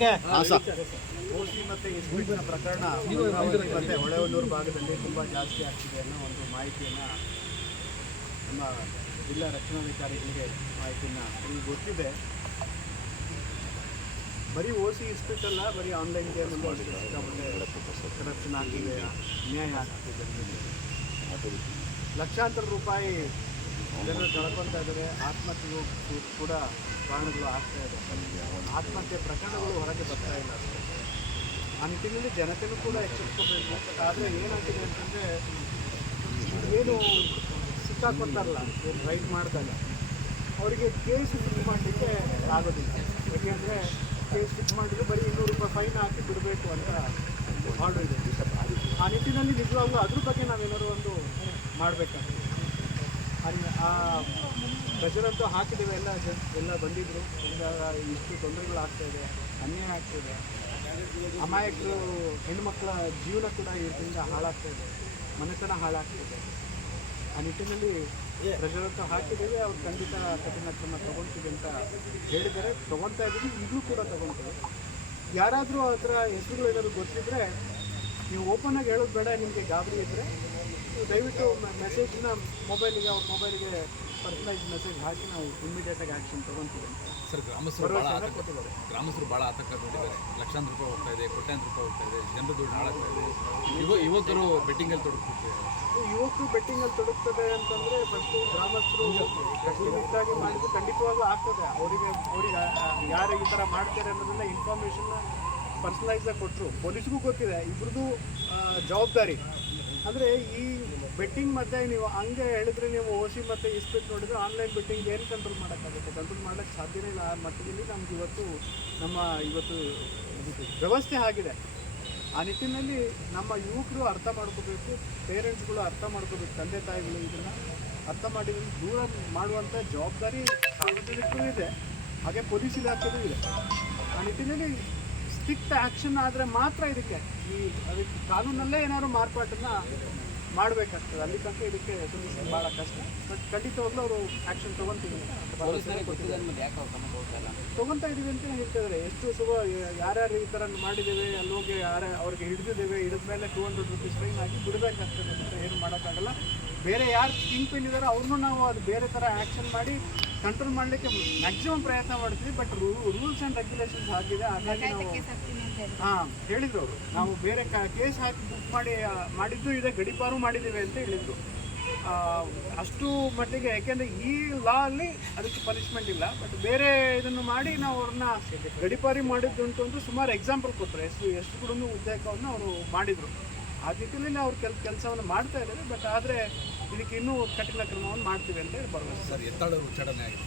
ಓಸಿ ಮತ್ತು ಇಸ್ಪೀಟ್ನ ಪ್ರಕರಣ ಮತ್ತು ಹೊಳೆಹೊನ್ನೂರು ಭಾಗದಲ್ಲಿ ತುಂಬ ಜಾಸ್ತಿ ಆಗ್ತಿದೆ ಅನ್ನೋ ಒಂದು ಮಾಹಿತಿಯನ್ನು ನಮ್ಮ ಜಿಲ್ಲಾ ರಕ್ಷಣಾಧಿಕಾರಿಗಳಿಗೆ ಮಾಹಿತಿಯನ್ನು ನಿಮಗೆ ಗೊತ್ತಿದೆ ಬರೀ ಓ ಸಿ ಇಸ್ಪೀಟ್ ಅಲ್ಲ ಬರೀ ಆನ್ಲೈನ್ ಗೇಮ್ ಕರಪ್ಷನ್ ಆಗಿದೆ ಅನ್ಯಾಯ ಆಗ್ತಿದೆ ಜನರಿಗೆ. ಲಕ್ಷಾಂತರ ರೂಪಾಯಿ ಜನರು ಕಳ್ಕೊತಾ ಇದ್ದಾರೆ. ಆತ್ಮಹತ್ಯೆಗೂ ಕೂಡ ಕಾರಣಗಳು ಆಗ್ತಾ ಇದೆ. ಆತ್ಮಹತ್ಯೆ ಪ್ರಕರಣಗಳು ಹೊರಗೆ ಬರ್ತಾ ಇಲ್ಲ. ನಿಟ್ಟಿನಲ್ಲಿ ಜನತೆನೂ ಕೂಡ ಎಚ್ಚರಿಸ್ಕೋಬೇಕು ಆದರೆ ಏನಾಗ್ತಿದೆ ಅಂತಂದರೆ, ಏನು ಸಿಕ್ಕಾಕೊತಾರಲ್ಲ ಏನು ರೈಟ್ ಮಾಡಿದಾಗ ಅವರಿಗೆ ಕೇಸ್ ಫಿಕ್ಸ್ ಮಾಡಲಿಕ್ಕೆ ಆಗೋದಿಲ್ಲ. ಯಾಕೆಂದರೆ ಕೇಸ್ ಫಿಕ್ಸ್ ಮಾಡಿದ್ರೆ ಬರೀ ಇನ್ನೂರು ರೂಪಾಯಿ ಫೈನ್ ಹಾಕಿ ಬಿಡಬೇಕು ಅಂತ ಆರ್ಡರ್ ಇದೆ. ಆ ನಿಟ್ಟಿನಲ್ಲಿ ನಿಜವಾಗ್ಲೂ ಅದ್ರ ಬಗ್ಗೆ ನಾವೇನಾದ್ರು ಒಂದು ಮಾಡಬೇಕಾಗ್ತದೆ. ಅಲ್ಲಿ ಆ ಪ್ರೆಷರಂತೂ ಹಾಕಿದ್ದೇವೆ, ಎಲ್ಲ ಎಲ್ಲ ಬಂದಿದ್ದರು ಇಷ್ಟು ತೊಂದರೆಗಳು ಆಗ್ತಾ ಇದೆ, ಅನ್ಯಾಯ ಆಗ್ತಿದೆ ಅಮಾಯಕರು, ಹೆಣ್ಣುಮಕ್ಕಳ ಜೀವನ ಕೂಡ ಇದರಿಂದ ಹಾಳಾಗ್ತಾ ಇದೆ, ಮನೆತನ ಹಾಳಾಗ್ತಿದೆ ಆ ನಿಟ್ಟಿನಲ್ಲಿ ಪ್ರೆಷರಂತೂ ಹಾಕಿದ್ದೇವೆ, ಅವ್ರು ಖಂಡಿತ ಕಠಿಣ ಕ್ರಮ ತೊಗೊಳ್ತೀವಿ ಅಂತ ಹೇಳಿದ್ದಾರೆ. ತೊಗೊಳ್ತಾ ಇದ್ದೀವಿ ಈಗಲೂ ಕೂಡ ತೊಗೊಳ್ತೀವಿ. ಯಾರಾದರೂ ಅದರ ಹೆಸರುಗಳು ಏನಾದರೂ ಗೊತ್ತಿದ್ದರೆ ನೀವು ಓಪನ್ ಆಗಿ ಹೇಳೋದು ಬೇಡ, ನಿಮಗೆ ಗಾಬರಿ ಇದ್ದರೆ ದಯವಿಟ್ಟು ಮೆಸೇಜ್ನ ಮೊಬೈಲಿಗೆ ಅವ್ರ ಮೊಬೈಲ್ಗೆ ಪರ್ಸನಲೈಸ್ ಮೆಸೇಜ್ ಹಾಕಿ ನಾವು ಇಮಿಡಿಯೇಟಾಗಿ ಆ್ಯಕ್ಷನ್ ತೊಗೊತೀವಿ ಸರ್ ಗ್ರಾಮಸ್ಥರು ಭಾಳ ಆತಂಕ ಗ್ರಾಮಸ್ಥರು ಭಾಳ ಆತಂಕಗೊಂಡಿದ್ದಾರೆ ಲಕ್ಷಾಂತರ ರೂಪಾಯಿ ಹೋಗ್ತಾ ಇದೆ ಕೋಟ್ಯಾಂತರ ರೂಪಾಯಿ ಹೋಗ್ತಾ ಇದೆ ಜನರ ದುಡ್ಡು ಹಾಳಾಗ್ತಾ ಇದೆ. ಯುವ ಯುವಕರು ಬೆಟ್ಟಿಂಗಲ್ಲಿ ತೊಡಗ್ತಿದ್ದಾರೆ. ಯುವಕರು ಬೆಟ್ಟಿಂಗಲ್ಲಿ ತೊಡಗ್ತದೆ ಅಂತಂದರೆ ಫಸ್ಟು ಗ್ರಾಮಸ್ಥರು ಕಟ್ಟುನಿಟ್ಟಾಗಿ ಮಾಡಿದ್ರೆ ಖಂಡಿತವಾಗ್ಲೂ ಆಗ್ತದೆ. ಅವರಿಗೆ ಅವರಿಗೆ ಯಾರು ಈ ಥರ ಮಾಡ್ತಾರೆ ಅನ್ನೋದನ್ನ ಇನ್ಫಾರ್ಮೇಷನ್ನ ಪರ್ಸನಲೈಸಾಗಿ ಕೊಟ್ಟರು ಪೊಲೀಸ್ಗೂ ಗೊತ್ತಿದೆ ಇಬ್ರದ್ದು ಜವಾಬ್ದಾರಿ. ಅಂದರೆ ಈ ಬೆಟ್ಟಿಂಗ್ ಮತ್ತೆ ನೀವು ಹಂಗೆ ಹೇಳಿದ್ರೆ ನೀವು ಓ ಸಿ ಮತ್ತು ಇಸ್ಪೀಟ್ ನೋಡಿದ್ರೆ ಆನ್ಲೈನ್ ಬೆಟ್ಟಿಂಗ್ ಏನು ಕಂಟ್ರೋಲ್ ಮಾಡೋಕ್ಕಾಗುತ್ತೆ? ಕಂಟ್ರೋಲ್ ಮಾಡೋಕ್ಕೆ ಸಾಧ್ಯನೇ ಇಲ್ಲ. ಆ ಮಟ್ಟದಲ್ಲಿ ನಮ್ಗೆ ಇವತ್ತು ನಮ್ಮ ಇವತ್ತು ವ್ಯವಸ್ಥೆ ಆಗಿದೆ. ಆ ನಿಟ್ಟಿನಲ್ಲಿ ನಮ್ಮ ಯುವಕರು ಅರ್ಥ ಮಾಡ್ಕೋಬೇಕು ಪೇರೆಂಟ್ಸ್ಗಳು ಅರ್ಥ ಮಾಡ್ಕೋಬೇಕು, ತಂದೆ ತಾಯಿಗಳು ಇದನ್ನು ಅರ್ಥ ಮಾಡಿ ದೂರ ಮಾಡುವಂಥ ಜವಾಬ್ದಾರಿ ಸಾರ್ವಜನಿಕರು ಇದೆ. ಹಾಗೆ ಪೊಲೀಸ್ ಇಲಾಖೆಗೂ ಇದೆ. ಆ ನಿಟ್ಟಿನಲ್ಲಿ ಸ್ಟ್ರಿಕ್ಟ್ ಆ್ಯಕ್ಷನ್ ಆದರೆ ಮಾತ್ರ ಇದಕ್ಕೆ ಈ ಅದಕ್ಕೆ ಕಾನೂನಲ್ಲೇ ಏನಾದ್ರು ಮಾರ್ಪಾಟನ್ನು ಮಾಡಬೇಕಾಗ್ತದೆ. ಅಲ್ಲಿ ತನಕ ಇದಕ್ಕೆ ಸೊಲ್ಯೂಷನ್ ಭಾಳ ಕಷ್ಟ. ಬಟ್ ಖಂಡಿತವಾಗ್ಲೂ ಅವರು ಆ್ಯಕ್ಷನ್ ತೊಗೊತೀವಿ ತೊಗೊತಾ ಇದ್ದೀವಿ ಅಂತ ಹೇಳ್ತಿದ್ದಾರೆ ಎಷ್ಟು ಸುಭ ಯಾರ್ಯಾರು ಈ ಥರ ಮಾಡಿದ್ದೇವೆ ಅಲ್ಲಿ ಹೋಗಿ ಯಾರ ಅವ್ರಿಗೆ ಹಿಡಿದಿದ್ದೇವೆ ಹಿಡಿದ ಮೇಲೆ ಟೂ ಹಂಡ್ರೆಡ್ ರುಪೀಸ್ ಫೈನ್ ಹಾಕಿ ಬಿಡಬೇಕಾಗ್ತದೆ ಅಂತ ಏನು ಮಾಡೋಕ್ಕಾಗಲ್ಲ. ಬೇರೆ ಯಾರು ಕಿಂಗ್ ಪಿನ್ ಇದ್ದಾರೋ ಅವ್ರನ್ನೂ ನಾವು ಅದು ಬೇರೆ ಥರ ಆ್ಯಕ್ಷನ್ ಮಾಡಿ ಕಂಟ್ರೋಲ್ ಮಾಡಲಿಕ್ಕೆ ಮ್ಯಾಕ್ಸಿಮಮ್ ಪ್ರಯತ್ನ ಮಾಡ್ತೀವಿ ಬಟ್ ರೂಲ್ಸ್ ಆ್ಯಂಡ್ ರೆಗ್ಯುಲೇಷನ್ಸ್ ಆಗಿದೆ ಹಾಗಾಗಿ ನಾವು ಹಾಂ ಹೇಳಿದ್ರು ಅವರು. ನಾವು ಬೇರೆ ಕೇಸ್ ಹಾಕಿ ಬುಕ್ ಮಾಡಿ ಮಾಡಿದ್ದು ಇದೆ ಗಡಿಪಾರು ಮಾಡಿದ್ದೀವಿ ಅಂತ ಹೇಳಿದರು. ಅಷ್ಟು ಮಟ್ಟಿಗೆ ಯಾಕೆಂದರೆ ಈ ಲಾ ಅಲ್ಲಿ ಅದಕ್ಕೆ ಪನಿಷ್ಮೆಂಟ್ ಇಲ್ಲ ಬಟ್ ಬೇರೆ ಇದನ್ನು ಮಾಡಿ ನಾವು ಅವ್ರನ್ನ ಗಡಿಪಾರಿ ಮಾಡಿದ್ದುಂಟು ಅಂತ ಸುಮಾರು ಎಕ್ಸಾಂಪಲ್ ಕೊಟ್ಟರು ಎಷ್ಟು ಎಷ್ಟು ಕೂಡ ಉದ್ಯೋಗವನ್ನು ಅವರು ಮಾಡಿದರು. ಆ ದಿಕ್ಕಿನಲ್ಲಿ ಅವ್ರು ಕೆಲ, ಕೆಲಸವನ್ನು ಮಾಡ್ತಾ ಇದ್ದಾರೆ ಬಟ್ ಆದರೆ ಇದಕ್ಕೆ ಇನ್ನೂ ಕಠಿಣ ಕ್ರಮವನ್ನು ಮಾಡ್ತೀವಿ ಅಂತ ಹೇಳಿ ಬರ್ಬೋದು ಸರ್, ಎತ್ತಾಳರು ಉಚ್ಚಾಟನೆ ಆಗಿದೆ.